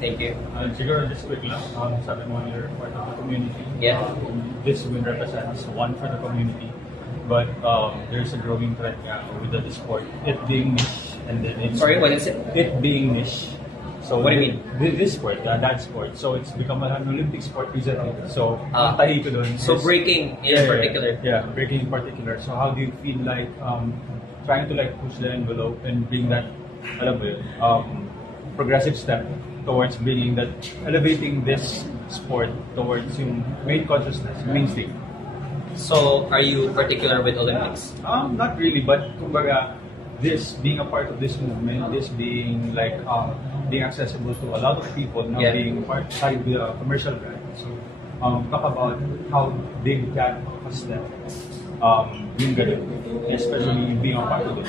Thank you. Siguro just quick lang, sabi mo you're part of the community. Yeah. This win represents one for the community. But there's a growing threat with the sport. It being niche and then it's... Sorry, what is it? It being niche. So what do you mean? This sport, that sport. So it's become an Olympic sport recently. So tahi ko dun. So breaking in particular. Yeah, breaking in particular. So how do you feel like trying to like push the envelope and bring that, alam mo yun, progressive step towards bringing that, elevating this sport towards yung main consciousness, mainstream. So, are you particular with Olympics? Not really, but kumbaga, this being a part of this movement, this being like being accessible to a lot of people, now being part of the commercial brand. So, talk about how big that step yung ganun, especially being a part of it.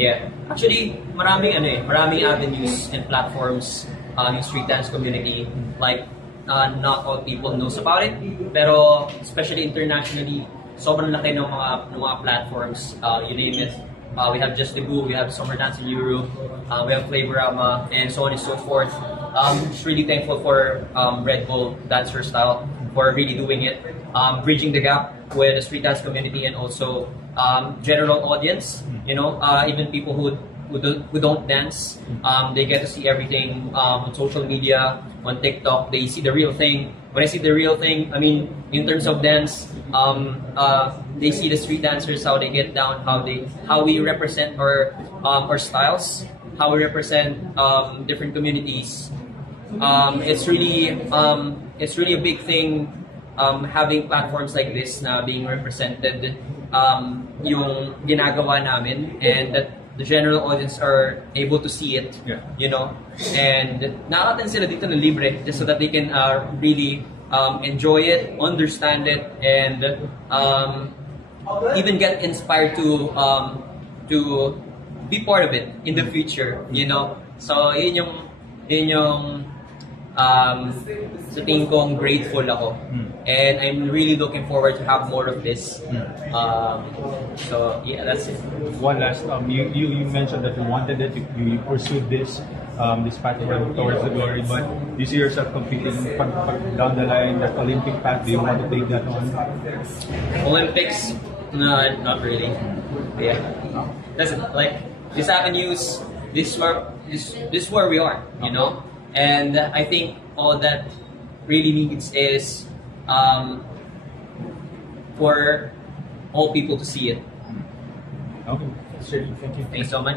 Yeah, actually, maraming avenues and platforms in street dance community. Like, not all people knows about it, pero especially internationally, sobrang laki ng mga platforms. You name it. We have Just the Boo, we have Summer Dance in Europe, we have Flavorama, and so on and so forth. Just really thankful for Red Bull Dancer Style for really doing it, bridging the gap with the street dance community and also general audience. You know, even people who don't dance, they get to see everything on social media, on TikTok. They see the real thing. When I see the real thing, I mean, in terms of dance, they see the street dancers, how they get down, how we represent our styles, how we represent different communities. It's really a big thing having platforms like this na being represented, yung ginagawa namin, and that the general audience are able to see it, you know, and nakakatan sila dito na libre just so that they can really enjoy it, understand it, and even get inspired to be part of it in the future, you know. So yun yung sa tingin kong grateful ako, and I'm really looking forward to have more of this. So yeah, that's it. One last, you mentioned that you wanted it, you pursued this path towards the glory, but do you see yourself competing down the line, that Olympic path? Do you want to take that on? Olympics? No, not really. Yeah, doesn't like these avenues. This is where we are, you know. And I think all that really needs is for all people to see it. Okay, thank you. Thanks so much.